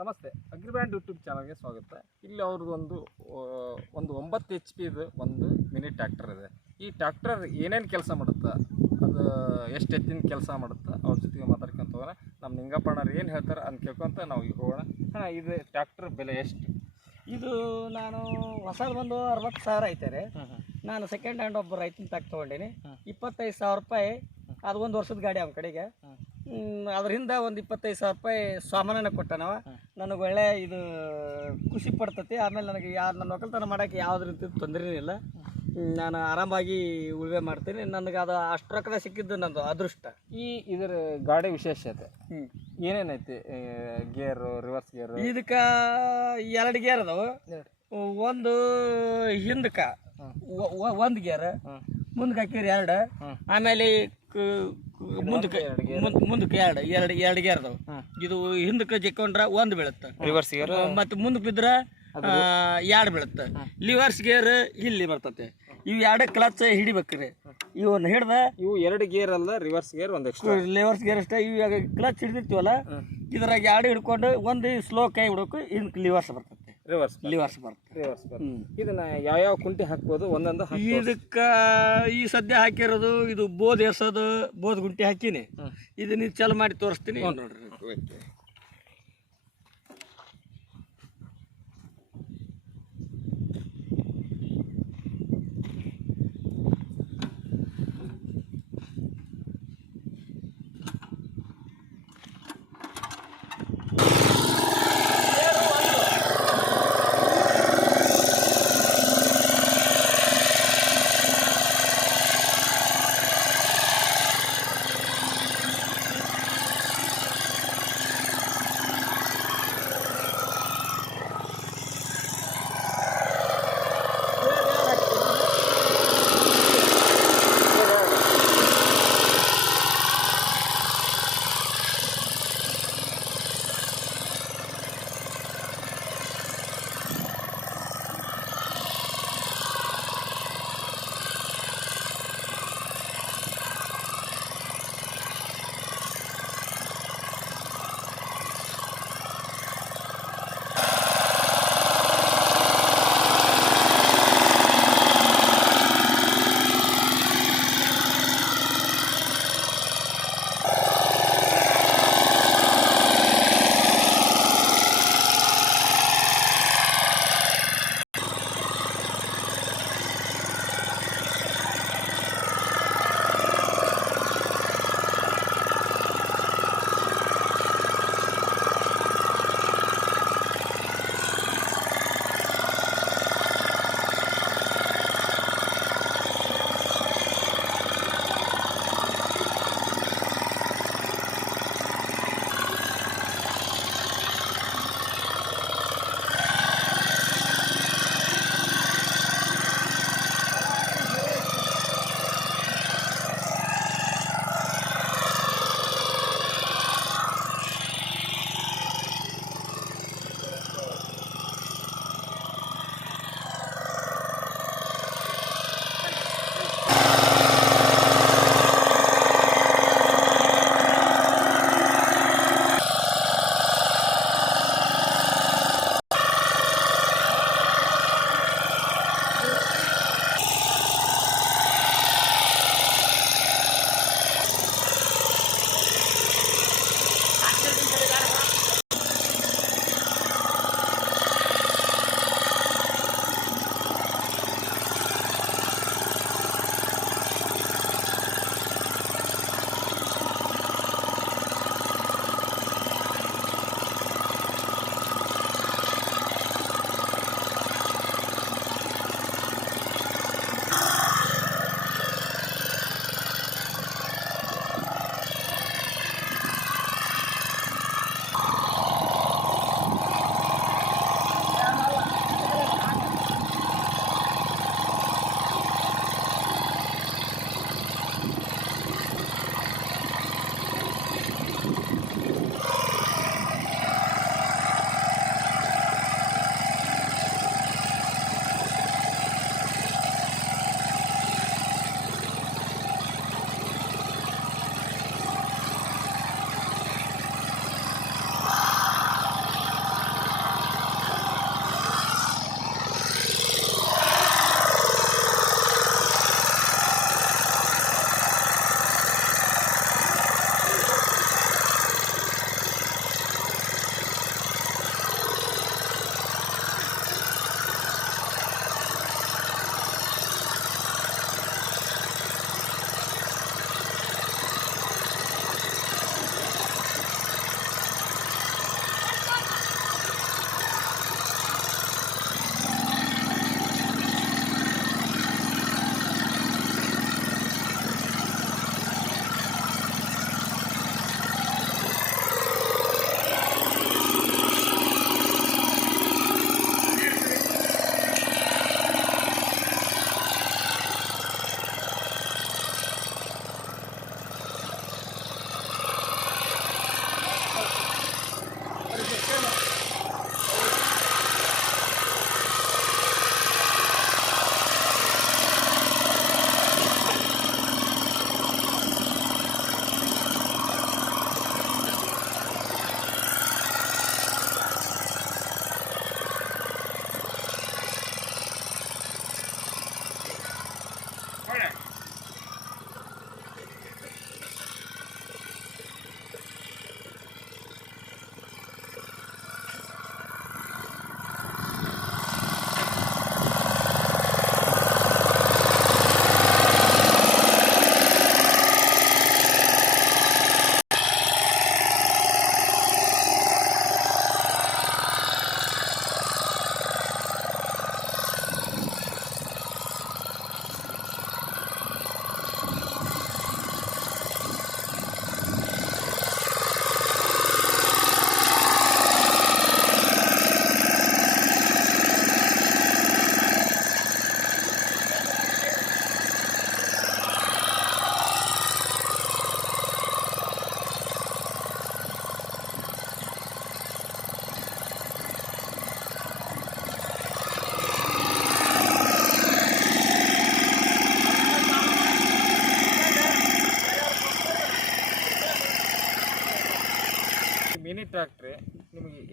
ನಮಸ್ತೆ ಅಗ್ರಿಬ್ಯಾಂಡ್ ಯೂಟ್ಯೂಬ್ ಚಾನಲ್ಗೆ ಸ್ವಾಗತ. ಇಲ್ಲಿ ಅವ್ರದ್ದು ಒಂದು ಒಂದು ಒಂಬತ್ತು ಎಚ್ ಪಿದು ಒಂದು ಮಿನಿ ಟ್ಯಾಕ್ಟರ್ ಇದೆ. ಈ ಟ್ಯಾಕ್ಟರ್ ಏನೇನು ಕೆಲಸ ಮಾಡುತ್ತೆ ಅದು ಎಷ್ಟು ಎತ್ತಿನ ಕೆಲಸ ಮಾಡುತ್ತೆ ಅವ್ರ ಜೊತೆಗೆ ಮಾತಾಡ್ಕೊಂತ ಹೋಗೋಣ. ನಮ್ಮ ನಿಂಗಪ್ಪಣ್ಣರು ಏನು ಹೇಳ್ತಾರೆ ಅಂತ ಕೇಳ್ಕೊಂತ ನಾವು ಈಗ ಹೋಗೋಣ. ಹಾಂ ಇದು ಟ್ಯಾಕ್ಟರ್ ಬೆಲೆ ಎಷ್ಟು? ಇದು ನಾನು ಹೊಸದು ಬಂದು ಅರವತ್ತು ಸಾವಿರ ಐತೆ ನಾನು ಸೆಕೆಂಡ್ ಹ್ಯಾಂಡ್ ಒಬ್ಬ ರೈತನ ತಗ ತೊಗೊಂಡೀನಿ. ಇಪ್ಪತ್ತೈದು ಸಾವಿರ ರೂಪಾಯಿ ಅದು ಒಂದು ವರ್ಷದ ಗಾಡಿ ಅವನ ಕಡೆಗೆ. ಅದರಿಂದ ಒಂದು ಇಪ್ಪತ್ತೈದು ಸಾವಿರ ರೂಪಾಯಿ ಸಾಮಾನನ ಕೊಟ್ಟನವ. ನನಗೆ ಒಳ್ಳೆ ಇದು ಖುಷಿ ಪಡ್ತತಿ. ಆಮೇಲೆ ನನಗೆ ಯಾರು ನನ್ನ ಒಕ್ಕಲ್ತನ ಮಾಡೋಕ್ಕೆ ಯಾವ್ದು ರೀತಿ ತೊಂದರೆ ಇಲ್ಲ. ನಾನು ಆರಾಮಾಗಿ ಉಳುವೆ ಮಾಡ್ತೀನಿ. ನನಗೆ ಅದು ಅಷ್ಟು ರೊಕ್ಕದ ಸಿಕ್ಕಿದ್ದು ನಂದು ಅದೃಷ್ಟ. ಈ ಇದರ ಗಾಡಿ ವಿಶೇಷತೆ ಏನೇನೈತಿ ಗೇರು ರಿವರ್ಸ್ ಗೇರ್? ಇದಕ್ಕೆ ಎರಡು ಗೇರ್ ಅದಾವು. ಒಂದು ಹಿಂದಕ್ಕೆ ಒಂದು ಗೇರ್. ಮುಂದಕ್ಕೆ ಹಾಕಿರಿ ಎರಡು. ಆಮೇಲೆ ಮುಂದಕ್ಕೆ ಮುಂದ್- ಮುಂದಕ್ಕೆ ಎರಡು ಎರಡು ಎರಡು ಗೇರ್ ಅದಾವು. ಇದು ಹಿಂದಕ್ಕೆ ಜಕ್ಕೊಂಡ್ರೆ ಒಂದು ಬೀಳುತ್ತೆ. ರಿವರ್ಸ್ ಗೇರ್ ಮತ್ತು ಮುಂದಕ್ಕೆ ಬಿದ್ರೆ ಎರಡು ಬೀಳುತ್ತೆ. ಲಿವರ್ಸ್ ಗೇರ್ ಇಲ್ಲಿ ಬರ್ತತೆ. ಇವು ಎರಡು ಕ್ಲಚ್ ಹಿಡಿಬೇಕ್ರಿ. ಇವನ್ನ ಹಿಡ್ದ ಇವು ಎರಡು ಗೇರ್ ಅಲ್ಲ ರಿವರ್ಸ್ ಗೇರ್ ಒಂದು ಎಕ್ಸ್ಟ್ರಾ ಲಿವರ್ಸ್ ಗೇರ್ ಅಷ್ಟೇ. ಇವಾಗ ಕ್ಲಚ್ ಹಿಡಿದಿರ್ತೀವಲ್ಲ ಇದ್ರಾಗ ಎರಡು ಹಿಡ್ಕೊಂಡು ಒಂದು ಸ್ಲೋ ಕೈ ಬಿಡೋಕು ಇನ್ ಲಿವರ್ಸ್ ಬರ್ತದೆ ರಿವರ್ಸ್ ರಿವರ್ಸ್ ಬರುತ್ತೆ ರಿವರ್ಸ್ ಇದನ್ನ ಯಾವ ಯಾವ ಕುಂಟಿ ಹಾಕ್ಬೋದು? ಒಂದೊಂದು ಹಾಕಿ ಇದಕ್ಕ ಈ ಸದ್ಯ ಹಾಕಿರೋದು ಇದು ಬೋದ್ ಎಸೋದು ಬೋದ್ ಗುಂಟಿ ಹಾಕಿನಿ. ಇದನ್ನ ಚಲ ಮಾಡಿ ತೋರಿಸ್ತೀನಿ. ನೋಡ್ರಿ.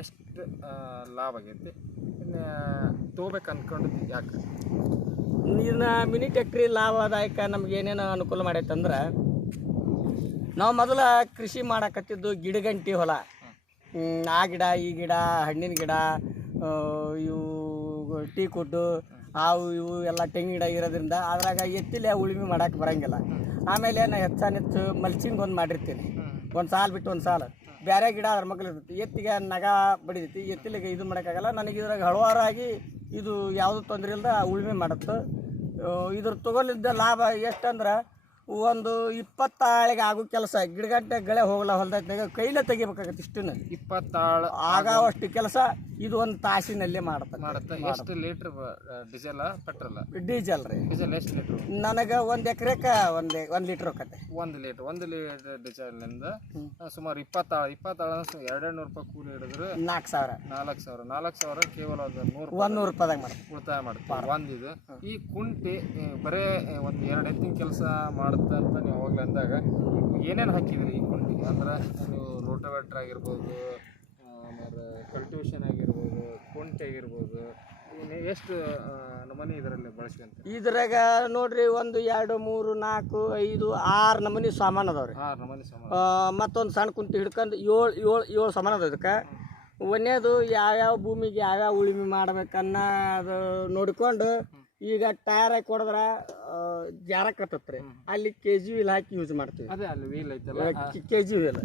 ಎಷ್ಟು ಲಾಭ ಆಗೈತಿ? ಇನ್ನು ತೊಗೋಬೇಕು ಅಂದ್ಕೊಂಡಿದ್ದು ಯಾಕೆ? ಇದನ್ನ ಮಿನಿ ಟ್ಯಾಕ್ಟ್ರಿ ಲಾಭದಾಯಕ ನಮ್ಗೆ ಏನೇನು ಅನುಕೂಲ ಮಾಡೈತಂದ್ರೆ ನಾವು ಮೊದಲ ಕೃಷಿ ಮಾಡಕತ್ತಿದ್ದು ಗಿಡಗಂಟಿ ಹೊಲ. ಆ ಗಿಡ ಈ ಗಿಡ ಹಣ್ಣಿನ ಗಿಡ ಇವು ಟೀ ಕೊಟ್ಟು ಹಾವು ಇವು ಎಲ್ಲ ತೆಂಗಿನ ಗಿಡ ಇರೋದ್ರಿಂದ ಅದ್ರಾಗ ಎತ್ತಿಲೆ ಉಳುಮೆ ಮಾಡಕ್ಕೆ ಬರೋಂಗಿಲ್ಲ. ಆಮೇಲೆ ನಾನು ಹೆಚ್ಚಾನೆಚ್ಚು ಮಲ್ಚಿಂಗ್ ಒಂದು ಮಾಡಿರ್ತೀನಿ. ಒಂದು ಸಾಲು ಬಿಟ್ಟು ಒಂದು ಸಾಲು. ಬೇರೆ ಗಿಡ ಅದ್ರ ಮಕ್ಕಳು ಇರ್ತೈತಿ. ಎತ್ತಿಗೆ ನಗ ಬಡಿತೈತಿ. ಎತ್ತಿಲಿಗೆ ಇದು ಮಾಡೋಕ್ಕಾಗಲ್ಲ. ನನಗೆ ಇದ್ರಾಗ ಹಳವಾರಾಗಿ ಇದು ಯಾವುದೂ ತೊಂದರೆ ಇಲ್ಲದ ಉಳುಮೆ ಮಾಡುತ್ತೆ. ಇದ್ರ ತೊಗೊಲಿದ್ದ ಲಾಭ ಎಷ್ಟಂದ್ರೆ ಒಂದು ಇಪ್ಪತ್ತಾಳಿಗೆ ಆಗೋ ಕೆಲಸ. ಗಿಡಗಂಟೆ ಗಳೆ ಹೋಗಲ್ಲ ಹೊಲ್ದಾಗ ಕೈಲೇ ತೆಗಿಬೇಕಾಗತ್ತೆ ಇಷ್ಟನ್ನ. ಇಪ್ಪತ್ತಾಳು ಆಗಾವಷ್ಟು ಕೆಲಸ ಇದು ಒಂದು ತಾಸಿನಲ್ಲೇ ಮಾಡುತ್ತೆ ಮಾಡುತ್ತೆ ಎಷ್ಟು ಲೀಟ್ರ್ ಡೀಸೆಲ್ ಪೆಟ್ರೋಲ್ ಡೀಸೆಲ್ ರೀ. ಡೀಸೆಲ್ ಎಷ್ಟು ಲೀಟ್ರ್? ನನಗೆ ಒಂದು ಎಕರೆಗೆ ಒಂದು ಒಂದು ಲೀಟ್ರ್ ಹೋಗತ್ತೆ ಒಂದು ಲೀಟ್ರ್ ಒಂದು ಲೀಟರ್ ಡೀಸೆಲ್ನಿಂದ ಸುಮಾರು ಇಪ್ಪತ್ತಾಳು ಇಪ್ಪತ್ತಾಳು ಎರಡೆರಡು ನೂರು ರೂಪಾಯಿ ಕೂಲಿ ಹಿಡಿದ್ರೆ ನಾಲ್ಕು ಸಾವಿರ. ನಾಲ್ಕು ಸಾವಿರ. ನಾಲ್ಕು ಸಾವಿರ ಕೇವಲ ಒಂದು ನೂರು ಒಂದು ನೂರು ರೂಪಾಯಿದಾಗ ಮಾಡುತ್ತೆ ಉಳಿತಾಯ ಮಾಡುತ್ತೆ ಒಂದಿದು ಈ ಕುಂಟಿ ಬರೇ ಒಂದು ಎರಡು ಎತ್ತಿನ ಕೆಲಸ ಮಾಡುತ್ತೆ ಅಂತ ನೀವು ಹೋಗ್ಲಿ ಅಂದಾಗ ಏನೇನು ಹಾಕಿದ್ರಿ ಈ ಕುಂಟಿ? ಅಂದ್ರೆ ನೀವು ರೋಟೋವೇಟ್ರ್ ಆಗಿರ್ಬೋದು ಆಮೇಲೆ ಕಲ್ಟಿವೇಷನ್ ಆಗಿರ್ಬೋದು ಕುಂಟಿ ಆಗಿರ್ಬೋದು ಇನ್ನು ಎಷ್ಟು ನಮೂನಿ ಇದರಲ್ಲಿ ಬಳಸ್ಕೊಂತ ಇದ್ರಾಗ ನೋಡ್ರಿ ಒಂದು ಎರಡು ಮೂರು ನಾಲ್ಕು ಐದು ಆರು ನಮೂನಿ ಸಾಮಾನು ಅದಾವ್ರಿ. ಆರು ನಮೂನಿ ಸಾಮಾನು. ಮತ್ತೊಂದು ಸಣ್ಣ ಕುಂತಿ ಹಿಡ್ಕೊಂಡು ಏಳು ಏಳು ಏಳು ಸಾಮಾನು ಅದ ಇದಕ್ಕೆ. ಒಂದೇದು ಯಾವ್ಯಾವ ಭೂಮಿಗೆ ಯಾವ್ಯಾವ ಉಳುಮೆ ಮಾಡ್ಬೇಕನ್ನೋದು ನೋಡಿಕೊಂಡು ಈಗ ಟೈರ್ ಹಾಕಿ ಹೊಡೆದ್ರೆ ಜಾರಕತ್ತತ್ರಿ ಅಲ್ಲಿ ಕೆ ಜಿ ವೀಲ್ ಹಾಕಿ ಯೂಸ್ ಮಾಡ್ತೀವಿ. ಅದೇ ಅಲ್ಲಿ ವೀಲ್ ಐತಲ್ಲ? K G wheel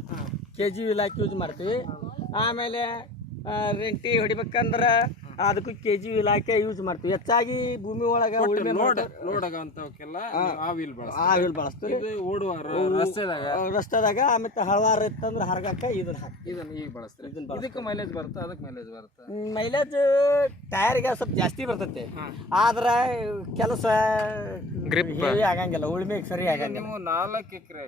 K G wheel ಹಾಕಿ ಯೂಸ್ ಮಾಡ್ತೀವಿ. ಆಮೇಲೆ ರೆಂಟಿ ಹೊಡಿಬೇಕಂದ್ರ ಅದಕ್ಕೂ ಕೆ ಜಿ ಇಲಾಖೆ ಯೂಸ್ ಮಾಡ್ತೀವಿ. ಹೆಚ್ಚಾಗಿ ಭೂಮಿ ಒಳಗ ಉಳುಮೆ ಲೋಡ್ ಲೋಡ್ ಆಗೋಂಥವಕ್ಕೆಲ್ಲ ಆ ವೀಲ್ ಬಳಸ ಬಳಸ್ತೀವಿ ಇದು ಓಡುವ ರಸ್ತೆದಾಗ. ರಸ್ತೆದಾಗ ಆಮೇಲೆ ಹಳವಾರ ಇತ್ತಂದ್ರ ಹರಗಕ್ಕೆ ಇದನ್ನ ಹಾಕಿ ಇದನ್ನ ಈಗ ಬಳಸ್ತೀರಿ. ಇದಕ್ಕೆ ಮೈಲೇಜ್ ಬರುತ್ತೆ? ಅದಕ್ಕೆ ಮೈಲೇಜ್ ಬರುತ್ತೆ? ಮೈಲೇಜ್ ಟೈರ್ಗೆ ಸ್ವಲ್ಪ ಜಾಸ್ತಿ ಬರ್ತೈತೆ. ಆದ್ರೆ ಕೆಲಸ ಗ್ರಿಪ್ ಆಗಂಗಿಲ್ಲ ಉಳಿಮೆಗೆ ಸರಿ ಆಗಂಗಿಲ್ಲ. ನೀವು ನಾಲ್ಕು ಎಕರೆ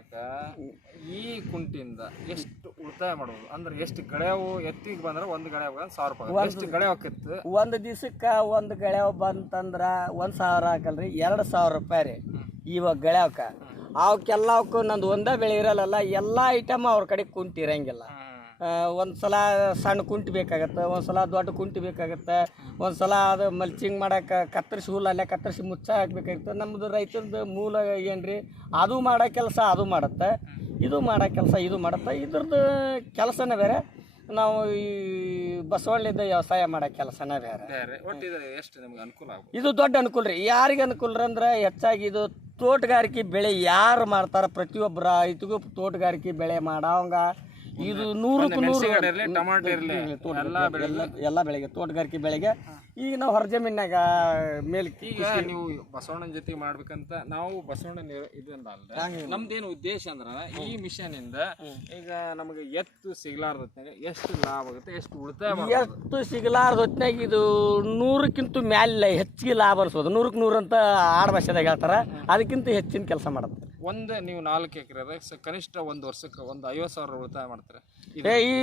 ಈ ಕುಂಟಿಂದ ಎಷ್ಟು ಉಳಿತಾಯ ಮಾಡ್ಬೋದು. ಅಂದ್ರೆ ಎಷ್ಟು ಗಳೆವು ಎತ್ತಿಗೆ ಬಂದ್ರೆ ಒಂದು ಗಳೆ ಸಾವಿರ ರೂಪಾಯಿ ಎಷ್ಟು ಗಳೆ ಹಾಕಿತ್ತು ಒಂದು ದಿವಸಕ್ಕೆ ಒಂದು ಗಳೆ ಬಂತಂದ್ರೆ ಒಂದು ಸಾವಿರ ಹಾಕಲ್ರಿ ಎರಡು ಸಾವಿರ ರೂಪಾಯಿ ರೀ ಇವಾಗ ಗೆಳೆಯವಕ್ಕ ಅವಕ್ಕೆಲ್ಲವಕ್ಕೂ ನಂದು ಒಂದೇ ಬೆಳೆ ಇರಲ್ಲ ಎಲ್ಲ ಐಟಮ್ ಅವ್ರ ಕಡೆ ಕುಂಟಿ ಇರಂಗಿಲ್ಲ. ಆ, ಸಲ ಸಣ್ಣ ಕುಂಟಿ ಬೇಕಾಗತ್ತೆ ಒಂದು ಸಲ ದೊಡ್ಡ ಕುಂಟಿ ಬೇಕಾಗತ್ತೆ ಒಂದು ಸಲ ಅದು ಮಲ್ಚಿಂಗ್ ಮಾಡಕ್ಕೆ ಕತ್ತರಿಸಿ ಹುಲ್ಲು ಅಲ್ಲೇ ಕತ್ತರಿಸಿ ಮುಚ್ಚ ಹಾಕ್ಬೇಕಾಗಿತ್ತು. ನಮ್ಮದು ರೈತರದ್ದು ಮೂಲ ಏನ್ರಿ ಅದು ಮಾಡೋ ಕೆಲಸ ಅದು ಮಾಡುತ್ತೆ. ಇದು ಮಾಡೋ ಕೆಲಸ ಇದು ಮಾಡುತ್ತೆ ಇದ್ರದ್ದು ಕೆಲಸನೇ ಬೇರೆ. ನಾವು ಈ ಬಸವಳ್ಳಿದ ವ್ಯವಸಾಯ ಮಾಡೋ ಕೆಲಸನೇ ಬೇರೆ. ಎಷ್ಟು ನಿಮ್ಗೆ ಅನುಕೂಲ ಇದು ದೊಡ್ಡ ಅನುಕೂಲ ರೀ. ಯಾರಿಗೆ ಅನುಕೂಲ ಅಂದ್ರೆ ಹೆಚ್ಚಾಗಿ ಇದು ತೋಟಗಾರಿಕೆ ಬೆಳೆ ಯಾರು ಮಾಡ್ತಾರೆ ಪ್ರತಿಯೊಬ್ಬರ ರೈತಗೂ ತೋಟಗಾರಿಕೆ ಬೆಳೆ ಮಾಡವಂಗ ಇದು ನೂರಕ್ಕೂ ನೂರು ಇರಲಿ ಟೊಮಾಟೊ ಇರಲಿ ಎಲ್ಲ ಬೆಳೆ ಎಲ್ಲ ಎಲ್ಲ ಬೆಳೆಗೆ ತೋಟಗಾರಿಕೆ ಬೆಳೆಗೆ. ಈಗ ನಾವು ಹೊರ ಜಮೀನಾಗ ಮೇಲೆ ಈಗ ನೀವು ಬಸವಣ್ಣನ ಜೊತೆ ಮಾಡ್ಬೇಕಂತ ನಾವು ಬಸವಣ್ಣನ ಇದರಿಂದ ಅಲ್ಲ ನಮ್ದೇನು ಉದ್ದೇಶ ಅಂದ್ರ ಈ ಮಿಷನ್ ಇಂದ ಈಗ ನಮಗೆ ಎತ್ತು ಸಿಗ್ಲಾರ್ದತ್ನಾಗ ಎಷ್ಟು ಲಾಭ ಆಗುತ್ತೆ ಎಷ್ಟು ಉಳಿತಾಯ ಎತ್ತು ಸಿಗ್ಲಾರ್ದ ಹೊತ್ತಿನಾಗ ಹೊತ್ನಾಗ ಇದು ನೂರಕ್ಕಿಂತ ಮ್ಯಾಲೆ ಹೆಚ್ಚಿಗೆ ಲಾಭ ಅನ್ಸೋದು. ನೂರಕ್ಕೆ ನೂರು ಅಂತ ಆಡ್ ಭಾಷೆದಾಗ ಹೇಳ್ತಾರ. ಅದಕ್ಕಿಂತ ಹೆಚ್ಚಿನ ಕೆಲಸ ಮಾಡುತ್ತೆ. ಒಂದು ನೀವು ನಾಲ್ಕು ಎಕರೆ ಕನಿಷ್ಠ ಒಂದು ವರ್ಷಕ್ಕೆ ಒಂದು ಐವತ್ತು ಸಾವಿರ ಉಳಿತಾಯ ಮಾಡ್ತಾರೆ. ಇದು ಏ ಈ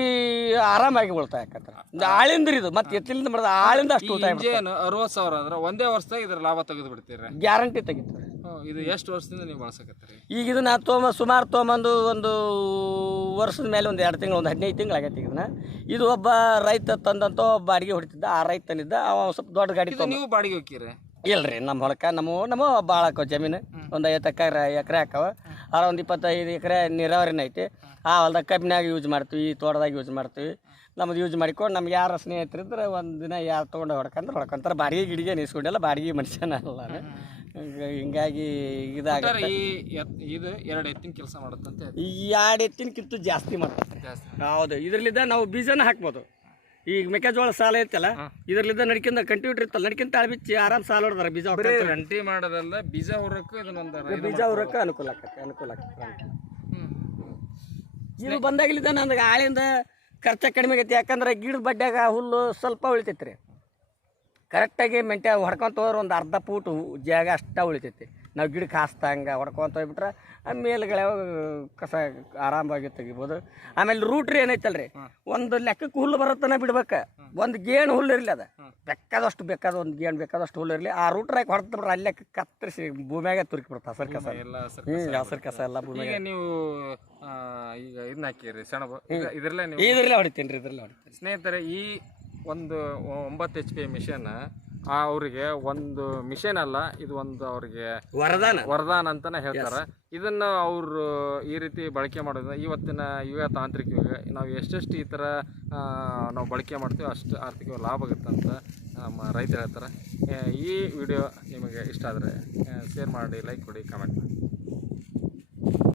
ಆರಾಮಾಗಿ ಉಳಿತಾಯ ಆಕತ್ತರ ಆಳಿಂದ್ರಿ ಇದು. ಮತ್ತೆ ಎತ್ತಿಲಿಂದ ಮಾಡಿದ ಆಳಿಂದ ಅಷ್ಟು ಉಳಿತಾಯ ಇಂಜನ್ ಅರವತ್ತು ಸಾವಿರ ಅಂದ್ರೆ ಒಂದೇ ವರ್ಷದಾಗ ಇದ್ರ ಲಾಭ ತೆಗೆದು ಬಿಡ್ತೀರಿ. ಗ್ಯಾರಂಟಿ ತೆಗಿತಾರೆ ಹ್ಮ್, ಇದು ಎಷ್ಟು ವರ್ಷದಿಂದ ನೀವು ಬಳಸಕತ್ತೀರಿ? ಈಗ ಇದನ್ನ ತೊಗೊಂಬ ಸುಮಾರು ತೊಗೊಂಬಂದು ಒಂದು ವರ್ಷದ ಮೇಲೆ ಒಂದು ಎರಡು ತಿಂಗಳು ಒಂದು ಹದಿನೈದು ತಿಂಗಳು ಆಗೈತಿ ಇದನ್ನ. ಇದು ಒಬ್ಬ ರೈತ ತಂದಂತ ಒಬ್ಬ ಅಡಿಗೆ ಹೊಡಿತಿದ್ದ. ಆ ರೈತನಿದ್ದ. ಅವ ಸ್ವಲ್ಪ ದೊಡ್ಡ ಗಾಡಿ ಇದು ನೀವು ಬಾಡಿಗೆ ಹೋಗ್ತೀರಿ? ಇಲ್ರಿ ನಮ್ಮ ಹೊಲಕ್ಕೆ ನಮ್ಮ ನಮ್ಮ ಭಾಳ ಹಾಕೋ ಜಮೀನು ಒಂದು ಐವತ್ತು ಎಕರೆ ಎಕರೆ ಹಾಕವ. ಆರ ಒಂದು ಇಪ್ಪತ್ತೈದು ಎಕರೆ ನೀರಾವರಿನ ಐತಿ. ಆ ಹೊಲ್ದಾಗ ಕಬ್ಬಿನಾಗ ಯೂಸ್ ಮಾಡ್ತೀವಿ ಈ ತೋಟದಾಗ ಯೂಸ್ ಮಾಡ್ತೀವಿ. ನಮ್ದು ಯೂಸ್ ಮಾಡಿಕೊಂಡು ನಮ್ಗೆ ಯಾರು ಸ್ನೇಹಿತರಿದ್ರೆ ಒಂದು ದಿನ ಯಾರು ತೊಗೊಂಡು ಹೊಡ್ಕಂದ್ರೆ ಹೊಡ್ಕೊಂತಾರೆ. ಬಾಡಿಗೆ ಗಿಡಿಗೆ ನಿಸ್ಕೊಂಡಿಲ್ಲ ಬಾಡಿಗೆ ಮನುಷ್ಯನ ಅಲ್ಲ ನಾನು. ಹಿಂಗಾಗಿ ಇದಾಗ ಈ ಇದು ಎರಡು ಎತ್ತಿನ ಕೆಲಸ ಮಾಡುತ್ತಂತೆ? ಈ ಎರಡು ಎತ್ತಿನಕ್ಕಿಂತ ಜಾಸ್ತಿ ಮಾಡ್ತಾರೆ. ಹೌದು ಇದರಲ್ಲಿದ್ದ ನಾವು ಬೀಜನ ಹಾಕ್ಬೋದು. ಈಗ ಮೆಕ್ಕೆಜೋಳ ಸಾಲ ಐತಲ್ಲ? ಇದರ್ಲಿದ್ದ ನಡ್ಕಿಂದ ಕಂಟ್ಯೂಟರ್ ಇರ್ತಲ್ಲ ನಡ್ಕಿಂತ ಬಿಚ್ಚಿ ಆರಾಮ್ ಸಾಲ ಹೊಡ್ದಾರ ಬೀಜ ಗಂಟಿ ಮಾಡೋದಲ್ಲ ಬೀಜ ಹೊರಕ್ಕೆ ಇದನ್ನೊಂದು ಬೀಜ ಹೊರಕ್ಕೆ ಅನುಕೂಲ ಆಕತ್ತೆ ಅನುಕೂಲ ಆಕತ್ತೆ. ಇದು ಬಂದಾಗಲಿದ್ದ ನನಗೆ ಆಳಿಂದ ಖರ್ಚು ಕಡಿಮೆ ಆಗೈತಿ ಯಾಕಂದ್ರೆ ಗಿಡದ ಬಡ್ಡ್ಯಾಗ ಹುಲ್ಲು ಸ್ವಲ್ಪ ಉಳಿತೈತಿ ರೀ ಕರೆಕ್ಟಾಗಿ ಮೆಂಟೆ ಹೊಡ್ಕೊಂತ ಹೋದ್ರೆ ಒಂದು ಅರ್ಧ ಫೂಟ್ ಜಾಗ ಅಷ್ಟ ಉಳಿತೈತಿ. ನಾವು ಗಿಡಕ್ಕೆ ಹಾಸ್ದಂಗೆ ಹೊಡ್ಕೊತ ಹೋಗ್ಬಿಟ್ರೆ ಆ ಮೇಲ್ಗಡೆ ಕಸ ಆರಾಮವಾಗಿ ತೆಗಿಬೋದು. ಆಮೇಲೆ ರೂಟ್ರಿ ಏನೈತಲ್ರಿ? ಒಂದು ಲೆಕ್ಕಕ್ಕೆ ಹುಲ್ಲು ಬರುತ್ತನ ಬಿಡ್ಬೇಕು. ಒಂದು ಗೇಣು ಹುಲ್ಲು ಇರಲಿ ಅದು. ಬೇಕಾದಷ್ಟು ಬೇಕಾದ ಒಂದು ಗೇಣು ಬೇಕಾದಷ್ಟು ಹುಲ್ಲು ಇರಲಿ. ಆ ರೂಟ್ರಾಗಿ ಹೊಡೆದು ಬಿಡ್ರೆ ಅಲ್ಲೇ ಕತ್ತರಿಸಿ ಭೂಮಿಯಾಗೆ ತುರುಕಿ ಬಿಡ್ತಾ ಹಸರು ಕಸ. ಹ್ಞೂ ಕಸ ಹಸರು ಕಸ ಎಲ್ಲ ಭೂಮಿಯಾಗ. ನೀವು ಈಗ ಇದನ್ನ ಹಾಕಿರಿ ಸೆಣಬು. ಇದ- ಇದ್ರಲ್ಲೇ ಇದ್ರಲ್ಲೇ ಹೊಡಿತೀನಿ ರೀ ಇದ್ರಲ್ಲೇ ಹೊಡಿತೀನಿ ಸ್ನೇಹಿತರೆ ಈ ಒಂದು ಒಂಬತ್ತು ಎಚ್ ಪಿ ಮಿಷನ್ ಅವರಿಗೆ ಒಂದು ಮಿಷನ್ ಅಲ್ಲ ಇದು ಒಂದು ಅವರಿಗೆ ವರದಾನ. ವರದಾನ ಅಂತಾನೆ ಹೇಳ್ತಾರೆ. ಇದನ್ನ ಅವರು ಈ ರೀತಿ ಬಳಕೆ ಮಾಡೋದ್ರಿಂದ ಇವತ್ತಿನ ಯುವ ತಾಂತ್ರಿಕ ಯುಗ ನಾವು ಎಷ್ಟೆಷ್ಟು ಈ ಥರ ನಾವು ಬಳಕೆ ಮಾಡ್ತೀವಿ ಅಷ್ಟು ಆರ್ಥಿಕ ಲಾಭ ಆಗುತ್ತೆ ಅಂತ ನಮ್ಮ ರೈತರು ಹೇಳ್ತಾರೆ. ಈ ವಿಡಿಯೋ ನಿಮಗೆ ಇಷ್ಟ ಆದರೆ ಶೇರ್ ಮಾಡಿ ಲೈಕ್ ಕೊಡಿ ಕಮೆಂಟ್ ಮಾಡಿ.